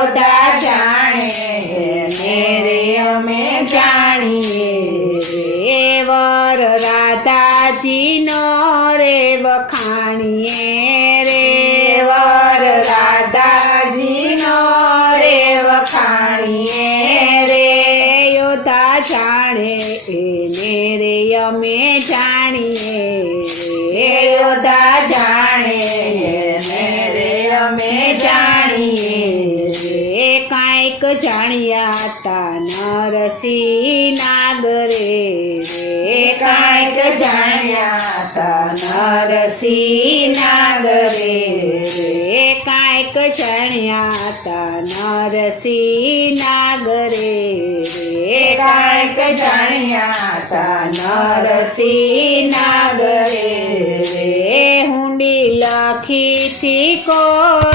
યોધા જાણે ને રે અમે જાણીએ રે વર રાધાજીનો રે વખાણીએ રે વર રાધાજીનો રે વખાણીએ રે યોધા જાણે એને રે અમે જાણીએ રે યોધા જાણે ને રે અમે જાણીએ રે કાંઈક જાણ્યા તા નરસિંહ નાગરે રે કાંઈક જાણ્યા તા નરસિંહ નાગરે રે કાંઈક જાણ્યા તા નરસિંહ નાગરે રે કાંઈક જાણ્યા તા નરસિંહ નાગરે રે હુંડી લખી થી કો